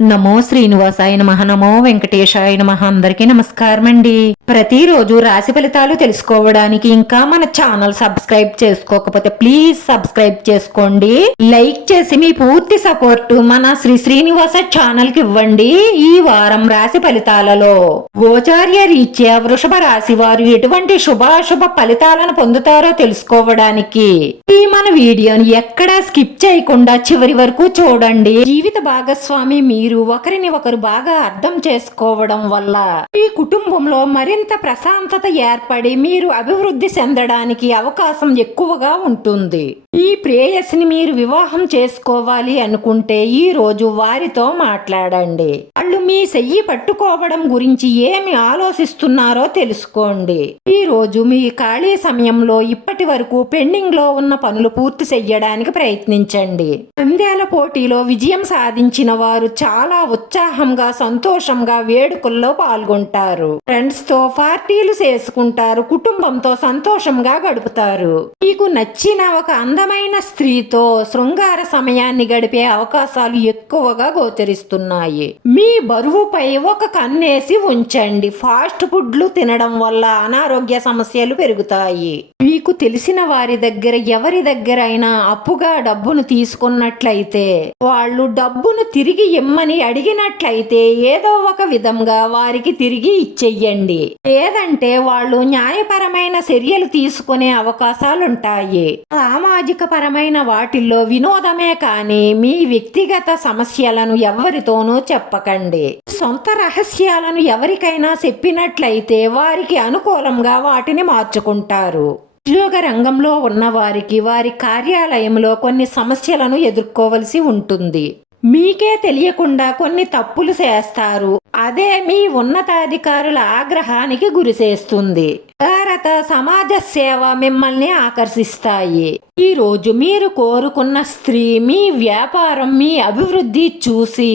నమో శ్రీనివాసాయ నమః. నమో వెంకటేశాయ నమః. అందరికీ నమస్కారం అండి. ప్రతిరోజు రాశి ఫలితాలు తెలుసుకోవడానికి ఇంకా మన ఛానల్ సబ్స్క్రైబ్ చేసుకోకపోతే ప్లీజ్ సబ్స్క్రైబ్ చేసుకోండి. లైక్ చేసి మీ పూర్తి సపోర్ట్ మన శ్రీనివాస ఛానల్ కి ఇవ్వండి. ఈ వారం రాశి ఫలితాలలో గోచార్య రీత్యా వృషభ రాశి వారు ఎటువంటి శుభాశుభ ఫలితాలను పొందుతారో తెలుసుకోవడానికి ఈ మన వీడియోని ఎక్కడా స్కిప్ చేయకుండా చివరి వరకు చూడండి. జీవిత భాగస్వామి మీరు ఒకరిని ఒకరు బాగా అర్థం చేసుకోవడం వల్ల ఈ కుటుంబంలో మరింత ప్రశాంతత ఏర్పడి మీరు అభివృద్ధి చెందడానికి అవకాశం ఎక్కువగా ఉంటుంది. ఈ ప్రేయసిని మీరు వివాహం చేసుకోవాలి అనుకుంటే ఈ రోజు వారితో మాట్లాడండి. వాళ్ళు మీ చెయ్యి పట్టుకోవడం గురించి ఏమి ఆలోచిస్తున్నారో తెలుసుకోండి. ఈ రోజు మీ ఖాళీ సమయంలో ఇప్పటి వరకు పెండింగ్ లో ఉన్న పనులు పూర్తి చెయ్యడానికి ప్రయత్నించండి. పందేల పోటీలో విజయం సాధించిన వారు చాలా ఉత్సాహంగా సంతోషంగా వేడుకల్లో పాల్గొంటారు. ఫ్రెండ్స్ తో పార్టీలు చేసుకుంటారు. కుటుంబంతో సంతోషంగా గడుపుతారు. మీకు నచ్చిన ఒక అందమైన స్త్రీతో శృంగార సమయాన్ని గడిపే అవకాశాలు ఎక్కువగా గోచరిస్తున్నాయి. మీ బరువుపై ఒక కన్నేసి ఉంచండి. ఫాస్ట్ ఫుడ్లు తినడం వల్ల అనారోగ్య సమస్యలు పెరుగుతాయి. మీకు తెలిసిన వారి దగ్గర ఎవరి దగ్గర అయినా అప్పుగా డబ్బును తీసుకున్నట్లయితే వాళ్ళు డబ్బును తిరిగి ఇమ్మని అడిగినట్లయితే ఏదో ఒక విధంగా వారికి తిరిగి ఇచ్చెయ్యండి. లేదంటే వాళ్ళు న్యాయపరమైన చర్యలు తీసుకునే అవకాశాలుంటాయి. సామాజిక పరమైన వాటిల్లో వినోదమే కానీ మీ వ్యక్తిగత సమస్యలను ఎవరితోనూ చెప్పకండి. సొంత రహస్యాలను ఎవరికైనా చెప్పినట్లయితే వారికి అనుకూలంగా వాటిని మార్చుకుంటారు. ఉద్యోగ రంగంలో ఉన్న వారికి వారి కార్యాలయంలో కొన్ని సమస్యలను ఎదుర్కోవలసి ఉంటుంది. మీకే తెలియకుండా కొన్ని తప్పులు చేస్తారు. అదే మీ ఉన్నతాధికారుల ఆగ్రహానికి గురి చేస్తుంది. భారత సమాజ సేవ మిమ్మల్ని ఆకర్షిస్తాయి. ఈ రోజు మీరు కోరుకున్న స్త్రీ మీ వ్యాపారం మీ అభివృద్ధి చూసి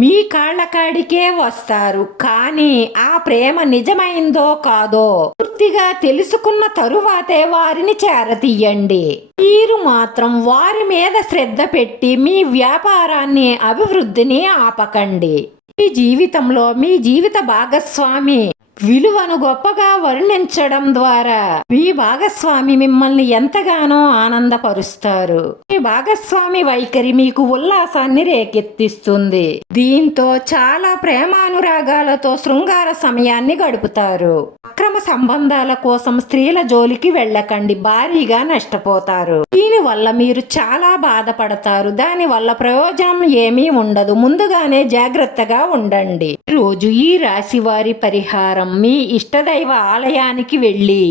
మీ కాళ్ళకాడికే వస్తారు. కానీ ఆ ప్రేమ నిజమైందో కాదో పూర్తిగా తెలుసుకున్న తరువాతే వారిని చేరతీయండి. మీరు మాత్రం వారి మీద శ్రద్ధ పెట్టి మీ వ్యాపారాన్ని అభివృద్ధిని ఆపకండి. మీ జీవితంలో మీ జీవిత భాగస్వామి విలువను గొప్పగా వర్ణించడం ద్వారా మీ భాగస్వామి మిమ్మల్ని ఎంతగానో ఆనందపరుస్తారు. మీ భాగస్వామి వైఖరి మీకు ఉల్లాసాన్ని రేకెత్తిస్తుంది. దీంతో చాలా ప్రేమానురాగాలతో శృంగార సమయాన్ని గడుపుతారు. అక్రమ సంబంధాల కోసం స్త్రీల జోలికి వెళ్ళకండి. భారీగా నష్టపోతారు. దీనివల్ల మీరు చాలా బాధపడతారు. దానివల్ల ప్రయోజనం ఏమీ ఉండదు. ముందుగానే జాగ్రత్తగా ఉండండి. రోజు ఈ రాశి వారి పరిహారం: మీ ఇష్టదైవ ఆలయానికి వెళ్ళి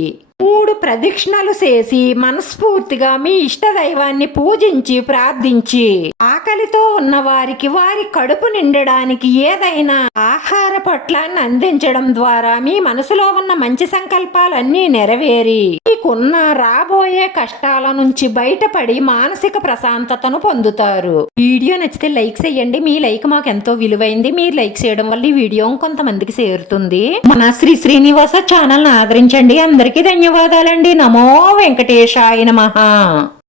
3 ప్రదక్షిణలు చేసి మనస్ఫూర్తిగా మీ ఇష్టదైవాన్ని పూజించి ప్రార్థించి ఆకలితో ఉన్న వారికి వారి కడుపు నిండడానికి ఏదైనా ఆహార పొట్లాన్ని అందించడం ద్వారా మీ మనసులో ఉన్న మంచి సంకల్పాలన్నీ నెరవేరి మీకున్న రాబోయే కష్టాల నుంచి బయటపడి మానసిక ప్రశాంతతను పొందుతారు. వీడియో నచ్చితే లైక్ చేయండి. మీ లైక్ మాకు ఎంతో విలువైంది. మీరు లైక్ చేయడం వల్ల ఈ వీడియో కొంతమందికి చేరుతుంది. మన శ్రీనివాస ఛానల్ ని ఆదరించండి. అందరికీ ధన్యవాదాలండి. నమో వెంకటేశాయ నమః.